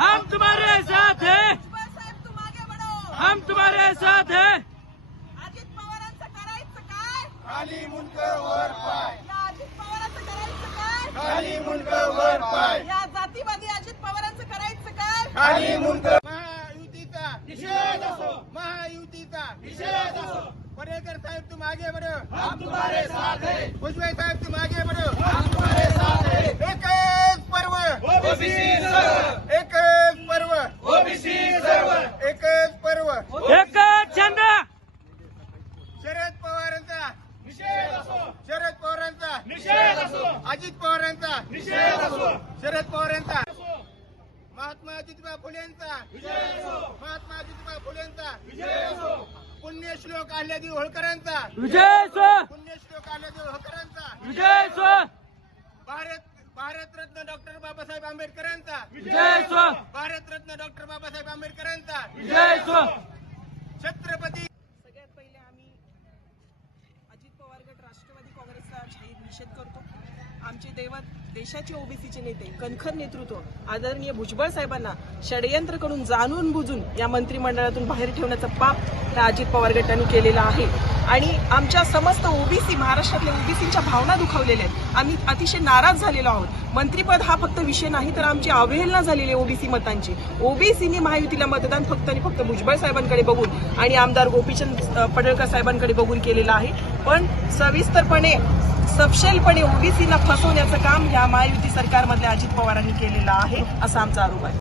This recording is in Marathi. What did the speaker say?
हम तुम्हारे साथ हैं। भुजबळ साहेब तुम आगे बढ़ो हम तुम्हारे साथ हैं। अजित पवारांचं करायचं काय? खाली मुंडक वर पाय. या अजित पवारांचं करायचं काय? खाली मुंडक वर पाय. या जातीवादी अजित पवारांचं करायचं काय? खाली मुंडक महायुतीचा. निषेध असो. महायुतीचा. निषेध असो. परेकर साहेब तुम आगे बढ़ो हम तुम्हारे साथ हैं. भुजबळ साहेब तुम आगे बढ़ो हम तुम्हारे साथ हैं एकच पर्व ओबीसी सर्व एकच पर्व ओबीसी सर्व एकच पर्व एकच छंद शरद पवारांचा निषेध असो शरद पवारांचा निषेध असो अजित असो. शरद पवारांचा महात्मा ज्योतिबा फुलेंचा महात्मा ज्योतिबा फुलेंचा पुण्यश्लोक अहिल्यादेवी होळकरांचा पुण्यश्लोक अहिल्यादेवी होळकरांचा भारत भारतरत्न डॉक्टर बाबासाहेब आंबेडकरांचा विजय सो भारतरत्न डॉक्टर बाबासाहेब आंबेडकरांचा विजय सो छत्रपती सगळ्यात पहिले आम्ही अजित पवार गट राष्ट्रवादी काँग्रेसचा जाहीर निषेध करतो. आमचे दैवत देशाचे ओबीसीचे नेते कणखर नेतृत्व आदरणीय भुजबळ साहेबांना षडयंत्र करून जाणून बुजून या मंत्रिमंडळातून बाहेर ठेवण्याचं पाप त्या अजित पवार गटाने केलेलं आहे. आणि आमच्या समस्त ओबीसी महाराष्ट्रातल्या ओबीसीच्या भावना दुखावलेल्या आहेत. आम्ही अतिशय नाराज झालेलो आहोत. मंत्रीपद हा फक्त विषय नाही तर आमची अवहेलना झालेली ओबीसी मतांची. ओबीसीनी महायुतीला मतदान फक्त आणि फक्त भुजबळ साहेबांकडे बघून आणि आमदार गोपीचंद पडळकर साहेबांकडे बघून केलेलं आहे. पण सविस्तरपणे सपशेलपणे ओबीसीला फसवण्याचं काम या महायुती सरकारमधल्या अजित पवारांनी केलेलं आहे असा आमचा आरोप आहे.